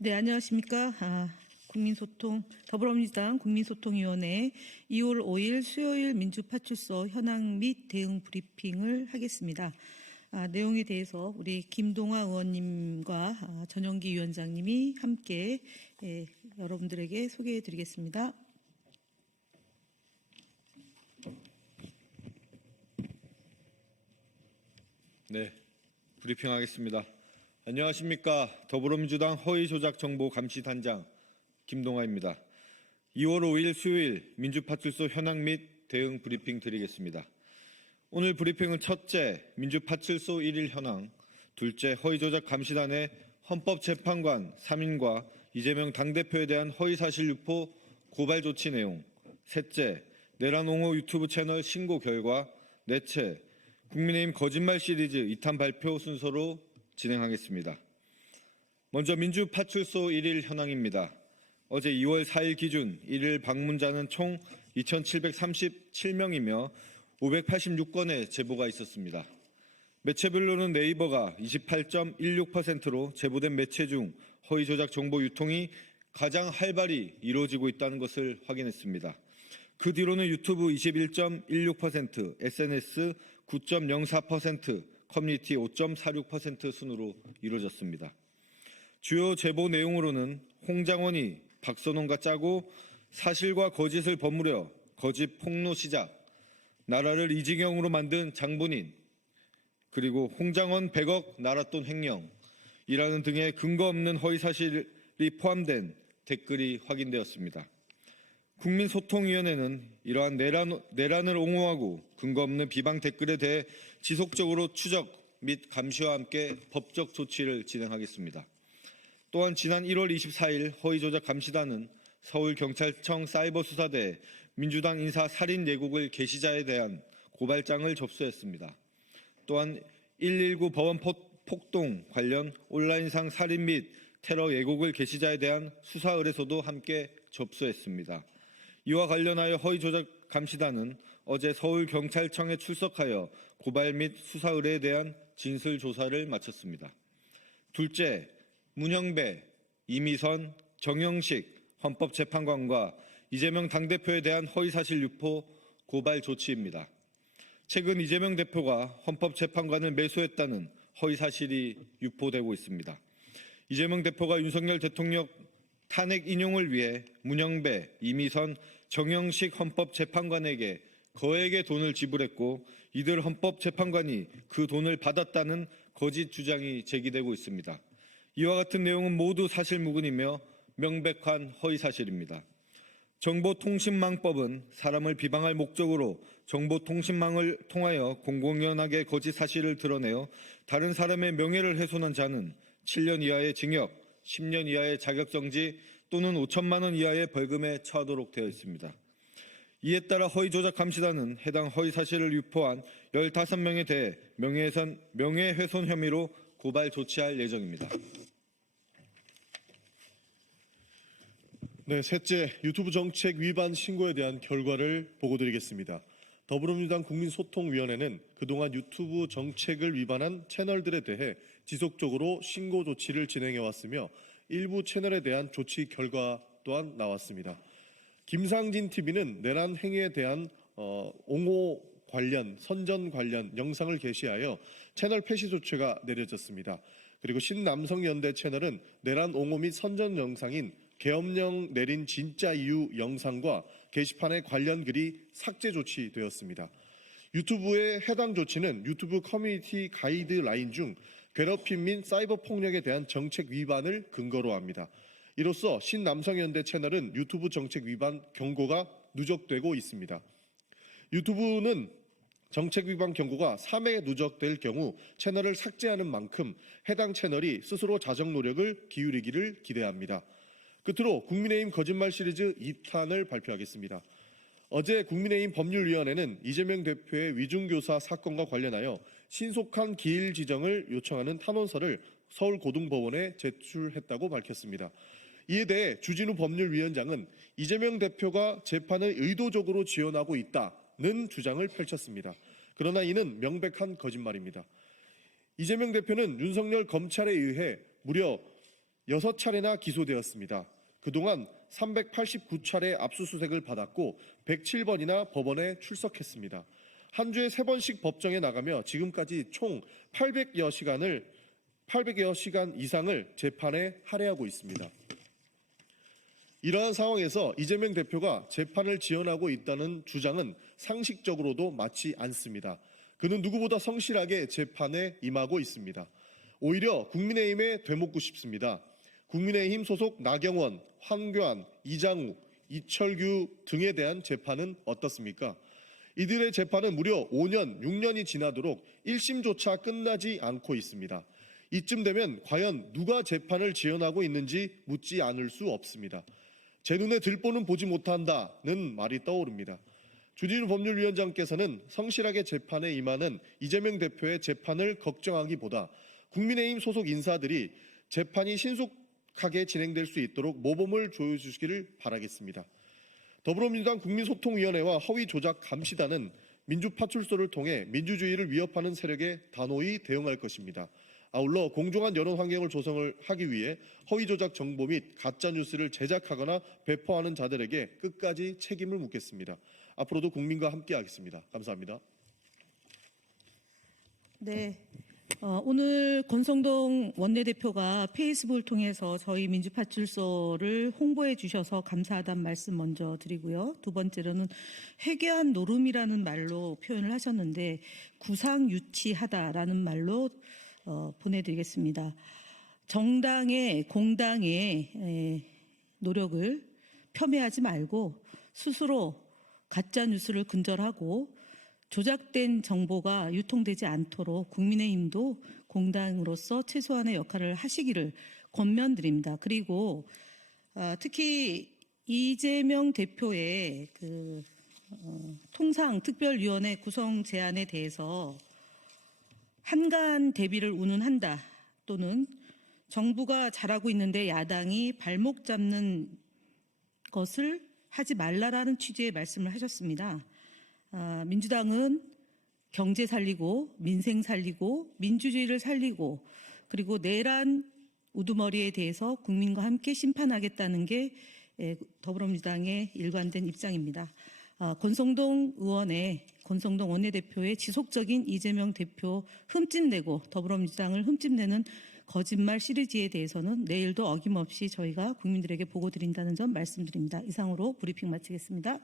네, 안녕하십니까. 더불어민주당 국민소통위원회 2월 5일 수요일 민주파출소 현황 및 대응 브리핑을 하겠습니다. 내용에 대해서 우리 김동화 의원님과 전용기 위원장님이 함께 여러분들에게 소개해 드리겠습니다. 네, 브리핑하겠습니다. 안녕하십니까. 더불어민주당 허위조작정보감시단장 김동아입니다. 2월 5일 수요일 민주파출소 현황 및 대응 브리핑 드리겠습니다. 오늘 브리핑은 첫째, 민주파출소 1일 현황, 둘째, 허위조작감시단의 헌법재판관 3인과 이재명 당대표에 대한 허위사실 유포 고발 조치 내용, 셋째, 내란 옹호 유튜브 채널 신고 결과, 넷째, 국민의힘 거짓말 시리즈 2탄 발표 순서로 진행하겠습니다. 먼저 민주파출소 1일 현황입니다. 어제 2월 4일 기준 1일 방문자는 총 2,737명이며 586건의 제보가 있었습니다. 매체별로는 네이버가 28.16%로 제보된 매체 중 허위조작 정보 유통이 가장 활발히 이루어지고 있다는 것을 확인했습니다. 그 뒤로는 유튜브 21.16%, SNS 9.04%, 커뮤니티 5.46% 순으로 이루어졌습니다. 주요 제보 내용으로는 홍장원이 박선원과 짜고 사실과 거짓을 버무려 거짓 폭로 시작, 나라를 이지경으로 만든 장본인, 그리고 홍장원 100억 나랏돈 횡령이라는 등의 근거 없는 허위사실이 포함된 댓글이 확인되었습니다. 국민소통위원회는 이러한 내란을 옹호하고 근거 없는 비방 댓글에 대해 지속적으로 추적 및 감시와 함께 법적 조치를 진행하겠습니다. 또한 지난 1월 24일 허위조작감시단은 서울경찰청 사이버수사대에 민주당 인사 살인 예고글 게시자에 대한 고발장을 접수했습니다. 또한 119 법원 폭동 관련 온라인상 살인 및 테러 예고글 게시자에 대한 수사 의뢰서도 함께 접수했습니다. 이와 관련하여 허위조작감시단은 어제 서울경찰청에 출석하여 고발 및 수사 의뢰에 대한 진술 조사를 마쳤습니다. 둘째, 문영배, 이미선, 정영식 헌법재판관과 이재명 당대표에 대한 허위사실 유포 고발 조치입니다. 최근 이재명 대표가 헌법재판관을 매수했다는 허위사실이 유포되고 있습니다. 이재명 대표가 윤석열 대통령 탄핵 인용을 위해 문영배, 이미선, 정영식 헌법재판관에게 거액의 돈을 지불했고 이들 헌법재판관이 그 돈을 받았다는 거짓 주장이 제기되고 있습니다. 이와 같은 내용은 모두 사실무근이며 명백한 허위사실입니다. 정보통신망법은 사람을 비방할 목적으로 정보통신망을 통하여 공공연하게 거짓 사실을 드러내어 다른 사람의 명예를 훼손한 자는 7년 이하의 징역, 10년 이하의 자격정지 또는 5천만 원 이하의 벌금에 처하도록 되어 있습니다. 이에 따라 허위조작감시단은 해당 허위사실을 유포한 15명에 대해 명예훼손 혐의로 고발 조치할 예정입니다. 네, 셋째, 유튜브 정책 위반 신고에 대한 결과를 보고드리겠습니다. 더불어민주당 국민소통위원회는 그동안 유튜브 정책을 위반한 채널들에 대해 지속적으로 신고 조치를 진행해왔으며 일부 채널에 대한 조치 결과 또한 나왔습니다. 김상진 TV는 내란 행위에 대한 옹호 관련, 선전 관련 영상을 게시하여 채널 폐시 조치가 내려졌습니다. 그리고 신남성연대 채널은 내란 옹호 및 선전 영상인 계엄령 내린 진짜 이유 영상과 게시판의 관련 글이 삭제 조치되었습니다. 유튜브의 해당 조치는 유튜브 커뮤니티 가이드라인 중 괴롭힘 및 사이버 폭력에 대한 정책 위반을 근거로 합니다. 이로써 신남성연대 채널은 유튜브 정책 위반 경고가 누적되고 있습니다. 유튜브는 정책 위반 경고가 3회 누적될 경우 채널을 삭제하는 만큼 해당 채널이 스스로 자정 노력을 기울이기를 기대합니다. 끝으로 국민의힘 거짓말 시리즈 2탄을 발표하겠습니다. 어제 국민의힘 법률위원회는 이재명 대표의 위중교사 사건과 관련하여 신속한 기일 지정을 요청하는 탄원서를 서울고등법원에 제출했다고 밝혔습니다. 이에 대해 주진우 법률위원장은 이재명 대표가 재판을 의도적으로 지원하고 있다는 주장을 펼쳤습니다. 그러나 이는 명백한 거짓말입니다. 이재명 대표는 윤석열 검찰에 의해 무려 6차례나 기소되었습니다. 그동안 389차례 압수수색을 받았고 107번이나 법원에 출석했습니다. 한 주에 3번씩 법정에 나가며 지금까지 총 800여 시간 이상을 재판에 할애하고 있습니다. 이러한 상황에서 이재명 대표가 재판을 지연하고 있다는 주장은 상식적으로도 맞지 않습니다. 그는 누구보다 성실하게 재판에 임하고 있습니다. 오히려 국민의힘에 되묻고 싶습니다. 국민의힘 소속 나경원, 황교안, 이장우, 이철규 등에 대한 재판은 어떻습니까? 이들의 재판은 무려 5년, 6년이 지나도록 1심조차 끝나지 않고 있습니다. 이쯤 되면 과연 누가 재판을 지연하고 있는지 묻지 않을 수 없습니다. 제 눈에 들보는 보지 못한다는 말이 떠오릅니다. 주진우 법률위원장께서는 성실하게 재판에 임하는 이재명 대표의 재판을 걱정하기보다 국민의힘 소속 인사들이 재판이 신속하게 진행될 수 있도록 모범을 보여주시기를 바라겠습니다. 더불어민주당 국민소통위원회와 허위조작감시단은 민주파출소를 통해 민주주의를 위협하는 세력에 단호히 대응할 것입니다. 아울러 공정한 여론 환경을 조성을 하기 위해 허위조작 정보 및 가짜뉴스를 제작하거나 배포하는 자들에게 끝까지 책임을 묻겠습니다. 앞으로도 국민과 함께하겠습니다. 감사합니다. 네. 오늘 권성동 원내대표가 페이스북을 통해서 저희 민주파출소를 홍보해 주셔서 감사하다는 말씀 먼저 드리고요. 두 번째로는 회개한 노름이라는 말로 표현을 하셨는데 구상유치하다라는 말로 보내드리겠습니다. 정당의 공당의 노력을 폄훼하지 말고 스스로 가짜뉴스를 근절하고 조작된 정보가 유통되지 않도록 국민의힘도 공당으로서 최소한의 역할을 하시기를 권면드립니다. 그리고 특히 이재명 대표의 통상특별위원회 구성 제안에 대해서 한간 대비를 운운한다 또는 정부가 잘하고 있는데 야당이 발목 잡는 것을 하지 말라라는 취지의 말씀을 하셨습니다. 민주당은 경제 살리고 민생 살리고 민주주의를 살리고 그리고 내란 우두머리에 대해서 국민과 함께 심판하겠다는 게 더불어민주당의 일관된 입장입니다. 권성동 원내대표의 지속적인 이재명 대표 흠집내고 더불어민주당을 흠집내는 거짓말 시리즈에 대해서는 내일도 어김없이 저희가 국민들에게 보고드린다는 점 말씀드립니다. 이상으로 브리핑 마치겠습니다.